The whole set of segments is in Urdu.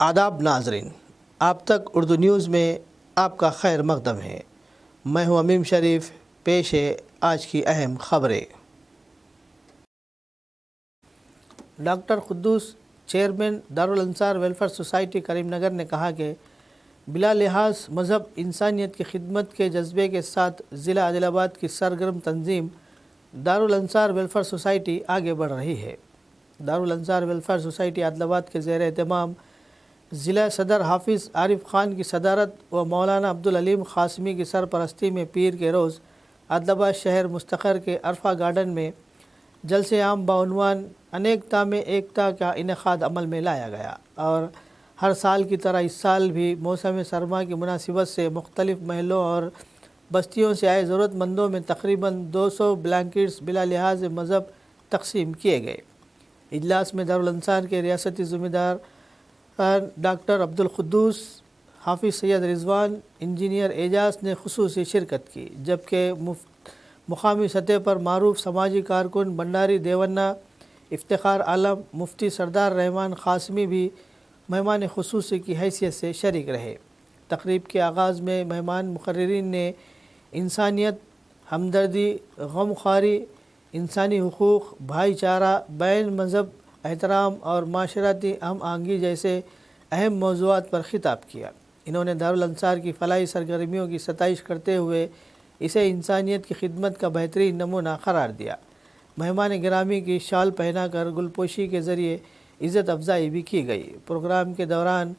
آداب ناظرین، آپ تک اردو نیوز میں آپ کا خیر مقدم ہے۔ میں ہوں امیم شریف۔ پیش ہے آج کی اہم خبریں۔ ڈاکٹر قدوس، چیئرمین دارالانصار ویلفیئر سوسائٹی کریم نگر نے کہا کہ بلا لحاظ مذہب انسانیت کی خدمت کے جذبے کے ساتھ ضلع عادل آباد کی سرگرم تنظیم دارالانصار ویلفیئر سوسائٹی آگے بڑھ رہی ہے۔ دارالانصار ویلفیئر سوسائٹی عادل آباد کے زیر اہتمام ضلع صدر حافظ عارف خان کی صدارت و مولانا عبدالعلیم قاسمی کی سرپرستی میں پیر کے روز عادل آباد شہر مستقر کے عرفہ گارڈن میں جلسے عام بعنوان انیکتا میں ایکتا کا انعقاد عمل میں لایا گیا، اور ہر سال کی طرح اس سال بھی موسم سرما کی مناسبت سے مختلف محلوں اور بستیوں سے آئے ضرورت مندوں میں تقریباً 200 بلینکٹس بلا لحاظ مذہب تقسیم کیے گئے۔ اجلاس میں دارالانصار کے ریاستی ذمہ دار ڈاکٹر عبدالقدوس، حافظ سید رضوان، انجینئر اعجاز نے خصوصی شرکت کی، جبکہ مقامی سطح پر معروف سماجی کارکن بنڈاری دیونا، افتخار عالم، مفتی سردار رحمان قاسمی بھی مہمان خصوصی کی حیثیت سے شریک رہے۔ تقریب کے آغاز میں مہمان مقررین نے انسانیت، ہمدردی، غمخواری، انسانی حقوق، بھائی چارہ، بین مذہب احترام اور معاشرتی ہم آہنگی جیسے اہم موضوعات پر خطاب کیا۔ انہوں نے دارالانصار کی فلاحی سرگرمیوں کی ستائش کرتے ہوئے اسے انسانیت کی خدمت کا بہترین نمونہ قرار دیا۔ مہمان گرامی کی شال پہنا کر گلپوشی کے ذریعے عزت افزائی بھی کی گئی۔ پروگرام کے دوران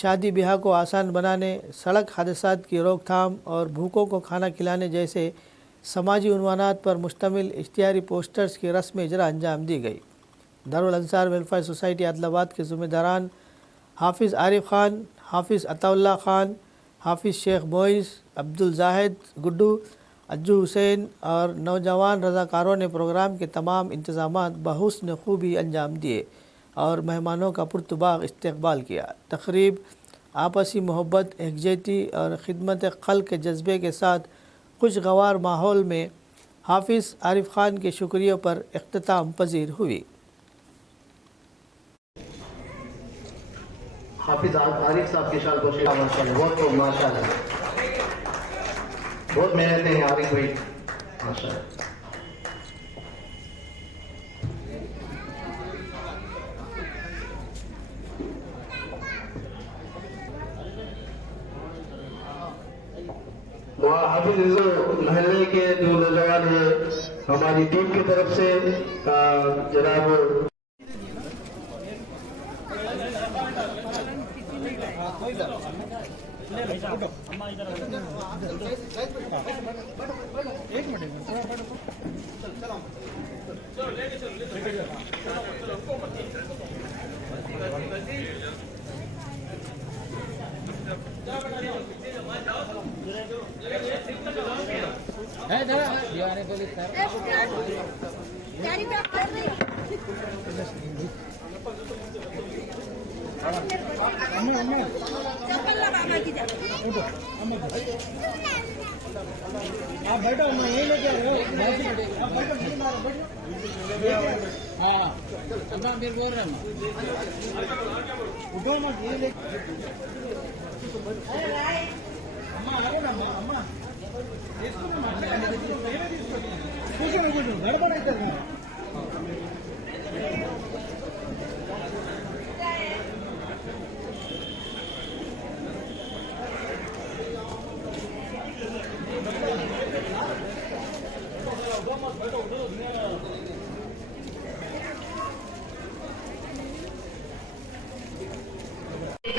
شادی بیاہ کو آسان بنانے، سڑک حادثات کی روک تھام اور بھوکوں کو کھانا کھلانے جیسے سماجی عنوانات پر مشتمل اشتہاری پوسٹرز کی رسم اجرا انجام دی گئی۔ دارالانصار ویلفیئر سوسائٹی عادل آباد کے ذمہ داران حافظ عارف خان، حافظ عطا اللہ خان، حافظ شیخ معیز، عبدالزاہد گڈو، اجو حسین اور نوجوان رضاکاروں نے پروگرام کے تمام انتظامات بحسن خوبی انجام دیے اور مہمانوں کا پرتپاک استقبال کیا۔ تقریب آپسی محبت، یکجہتی اور خدمت خلق کے جذبے کے ساتھ خوشگوار ماحول میں حافظ عارف خان کے شکریوں پر اختتام پذیر ہوئی۔ حافظ عارف صاحب کی شال کو بہت ماشاءاللہ، بہت محنتیں ہیں عارف بھائی، ماشاءاللہ۔ حافظ محلے کے جو نوجوان ہیں ہماری ٹیم کی طرف سے جناب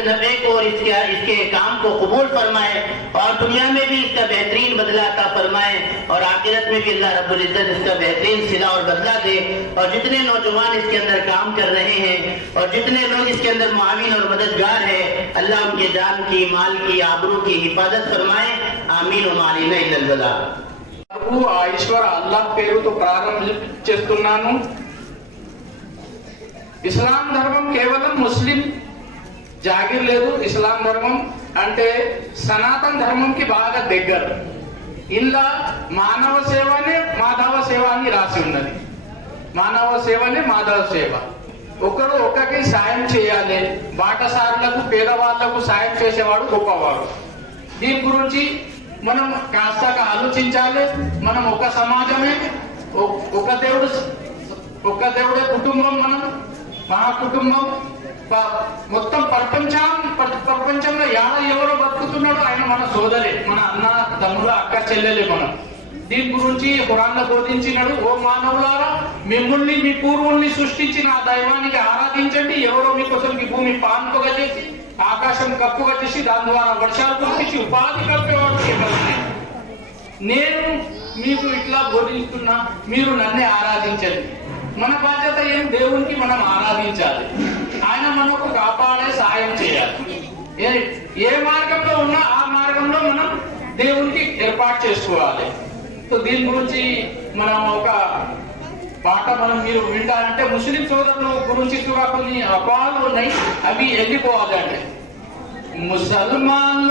نبے کو اور اس کے کام کو قبول فرمائے اور دنیا میں بھی اس کا بہترین بدلہ عطا فرمائے اور آخرت میں بھی اللہ رب العزت اس کا بہترین صلہ اور بدلہ دے۔ اور جتنے نوجوان اس کے اندر کام کر رہے ہیں اور جتنے لوگ اس کے اندر معاون اور مددگار ہیں، اللہ ان کے جان کی، مال کی، آبرو کی حفاظت فرمائے۔ آمین و معلینا الا البلاغ۔ ఈశ్వర అల్లాహ్ పేరుతో ప్రారంభం చేస్తున్నాను। ఇస్లాం ధర్మం కేవలం ముస్లిం జాగీర్ లేదు। ఇస్లాం ధర్మం అంటే సనాతన ధర్మంకి బాగా దగ్గర। ఇలా మానవ సేవనే మాధవ సేవ అని రాసి ఉన్నది। మానవ సేవనే మాధవ సేవ। ఒకరు ఒక్కరికి సాయం చేయాలి. బాటసారులకు పేదవాళ్లకు సాయం చేసేవాడు గొప్పవాడు. దీని గురించి మనం కాస్త ఆలోచించాలి. మనం ఒక సమాజమే, ఒక దేవుడే కుటుంబం, మనం మహాకుటుంబం. మొత్తం ప్రపంచంలో ఎవరో బతుకుతున్నాడో ఆయన మన సోదరే, మన అన్న తమ్ముడు అక్క చెల్లెలే మనం. దీని గురించి ఖురాన్లో బోధించినాడు, ఓ మానవులారా మిమ్మల్ని మీ పూర్వుల్ని సృష్టించిన ఆ దైవానికి ఆరాధించండి. ఎవరో మీకోసం ఈ భూమి పాన్పుగా చేసి ఆకాశం కప్పుగా చేసి దాని ద్వారా వర్షాలు కురిపించి ఉపాధి కల్పేవాడు కేవలం నేను మీకు ఇట్లా బోధిస్తున్నా, మీరు నన్నే ఆరాధించండి. మన బాధ్యత ఏం? దేవునికి మనం ఆరాధించాలి, ఆయన మనకు కాపాడే సాయం చేయాలి. ఏ మార్గంలో ఉన్నా ఆ మార్గంలో మనం దేవునికి ఏర్పాటు చేసుకోవాలి. సో దీని గురించి మనం ఒక పాట మీరు వింటారంటే ముస్లిం సోదరుల గురించి కూడా కొన్ని అపోహలు ఉన్నాయి, అవి వెళ్ళిపోవాలి. అంటే ముసల్మాన్లు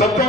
70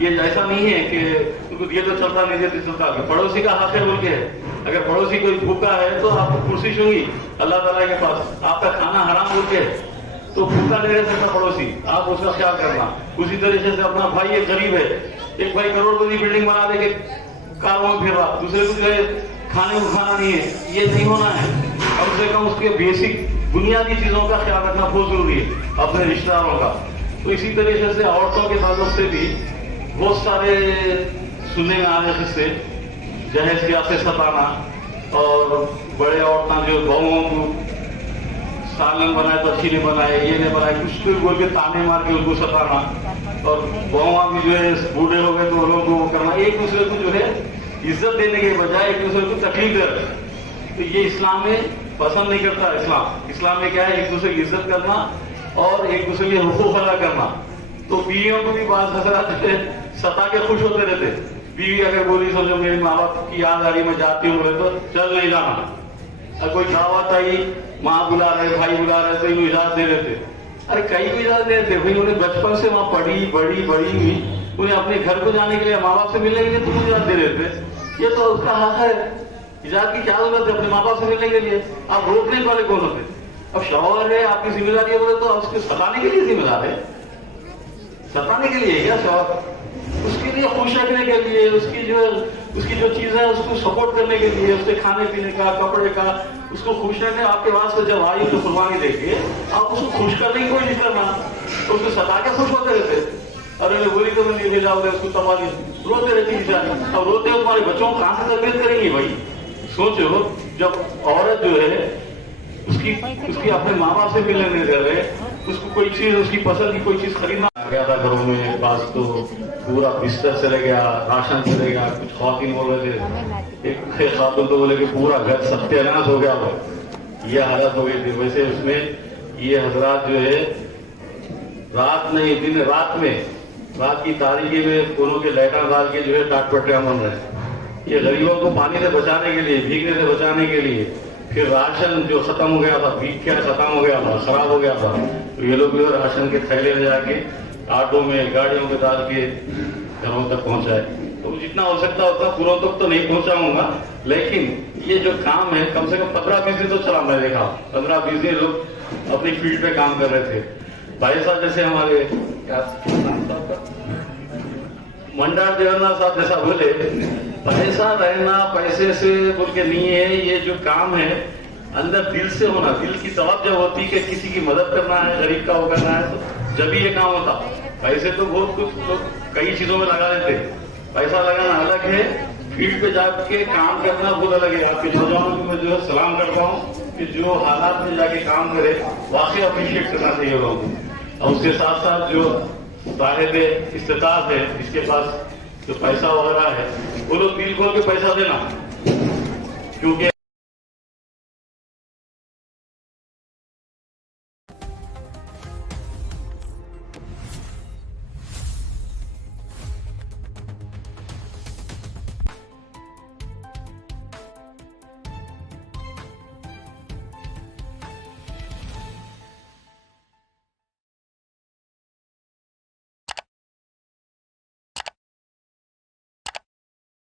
یہ ایسا نہیں ہے کہ ان کو یہ تو چلتا نہیں دیتے چلتا، پڑوسی کا حق ہے بول کے ہے. اگر پڑوسی کوئی بھوکا ہے تو آپ کو پرسش ہوگی اللہ تعالیٰ کے پاس، آپ کا کھانا حرام بول کے ہے تو بھوکا نہیں رہ سکتا پڑوسی، آپ اس کا خیال کرنا. اسی طریقے سے اپنا بھائی ایک غریب ہے، ایک بھائی کروڑ پتی بلڈنگ بنا دے کے کاروں میں پھر رہا، دوسرے کو جو ہے کھانے کو کھانا نہیں ہے، یہ نہیں ہونا ہے. کم سے کم اس کے بیسک بنیادی چیزوں کا خیال رکھنا بہت ضروری ہے اپنے رشتہ داروں کا. تو اسی طریقے سے عورتوں کے تعلق سے بھی بہت سارے سننے میں آ رہے قصے، جہیز کے سے ستانا، اور بڑے عورتیں جو بہوؤں کو سالن بنائے تو اچھی نہیں بنائے، یہ نہیں بنائے، کچھ بھی بول کے تانے مار کے ان کو ستانا، اور بہواں بھی جو ہے بوڑھے ہو گئے تو ان لوگوں کو وہ کرنا، ایک دوسرے کو جو ہے عزت دینے کے بجائے ایک دوسرے کو تکلیف دے رہے. تو یہ اسلام میں پسند نہیں کرتا. اسلام میں کیا ہے، ایک دوسرے کی عزت کرنا اور ایک دوسرے کے حقوق ادا کرنا. تو بیویوں کو بھی بعض حضرات ستا کے خوش ہوتے رہتے. بیوی اگر بولی سمجھو میرے ماں باپ کی یاد آ رہی میں جاتی ہوں تو چل نہیں جانا. اگر کوئی دعوت آئی، ماں بلا رہے، بھائی بلا رہے تو انہیں اجازت دے دیتے. ارے کہیں بھی اجازت دے دیتے بھائی، انہیں بچپن سے وہاں پڑھی بڑی ہوئی، انہیں اپنے گھر کو جانے کے لیے، ماں باپ سے ملنے کے لیے تم اجازت دے دیتے. یہ تو اس کا حق ہے، اجازت کی کیا ضرورت ہے اپنے ماں باپ سے ملنے کے لیے؟ آپ روکنے والے کون ہوتے؟ اب شوہر ہے، آپ کی ذمہ داری ہے بولے تو اس کو ستانے کے لیے ذمہ دار ہے. ستانے کے لیے کیا شوہر؟ اس کے لیے خوش رکھنے کے لیے، اس کی جو چیز ہے اس کو سپورٹ کرنے کے لیے، اس کے کھانے پینے کا، کپڑے کا، اس کو خوش رکھنے. آپ کے واسطے جب آئی تو قربانی دے کے آپ اس کو خوش کرنے کی کوئی نہیں کرنا، تو اس کو ستا کے خوش ہوتے رہتے. اور بولی تو میں لے جاؤ گے اس کو تباہ روتے رہتی بیچاری. اب روتے ہو تمہارے بچوں کو کہاں سے تربیت کریں گی بھائی؟ سوچو، جب عورت جو ہے اس کی اپنے ماں باپ سے ملنے نہیں دے رہے، اس کو کوئی چیز، اس کی پسند کی کوئی چیز خریدنا آ گیا تھا گھروں میں، بعض تو پورا بستر چلے گیا، راشن چلے گیا. کچھ خواتین بول رہے تھے، ایک خاتون تو بولے کہ پورا گھر ستیہ ناش ہو گیا ہو، یہ حالت ہو گئی تھی. ویسے اس میں یہ حضرات جو ہے رات نہیں، دن رات میں، رات کی تاریکی میں فونوں کے لائٹاں ڈال کے جو ہے ٹاٹ پٹیاں بن رہے ہیں. یہ غریبوں کو پانی سے بچانے کے لیے، بھیگنے سے بچانے کے لیے. پھر راشن جو ختم ہو گیا تھا، بھیگ کے ختم ہو گیا تھا، خراب ہو گیا تھا، تو یہ لوگ جو راشن کے تھیلے لے جا کے آٹو میں، گاڑیوں میں ڈال کے گھروں تک پہنچائے. تو جتنا ہو سکتا اتنا پوروں تک تو نہیں پہنچاؤں گا، لیکن یہ جو کام ہے کم سے کم 15-20 دن تو چلا. میں دیکھا 15-20 دن لوگ اپنی فیلڈ پہ کام کر رہے تھے. بھائی صاحب جیسے ہمارے منڈار جگناتھ صاحب جیسا بولے، پیسہ رہنا پیسے سے بول کے نہیں ہے. یہ جو کام ہے اندر دل سے ہونا، دل کی طلب جب ہوتی کہ کسی کی مدد کرنا ہے، غریب کا وہ کرنا ہے، تو جب ہی یہ کام ہوتا. پیسے تو بہت کچھ لوگ کئی چیزوں میں لگا دیتے، پیسہ لگانا الگ ہے، فیلڈ پہ جا کے کام کرنا بہت الگ ہے. آپ کے نوجوانوں کو میں جو ہے سلام کرتا ہوں کہ جو حالات میں جا کے کام کرے، واقعی اپریشیٹ کرنا چاہیے لوگوں کو. اور اس کے ساتھ ساتھ جو صاحب استطاعت ہے، جس کے پاس جو پیسہ وغیرہ ہے، وہ لوگ دل کھول کے پیسہ دینا، کیونکہ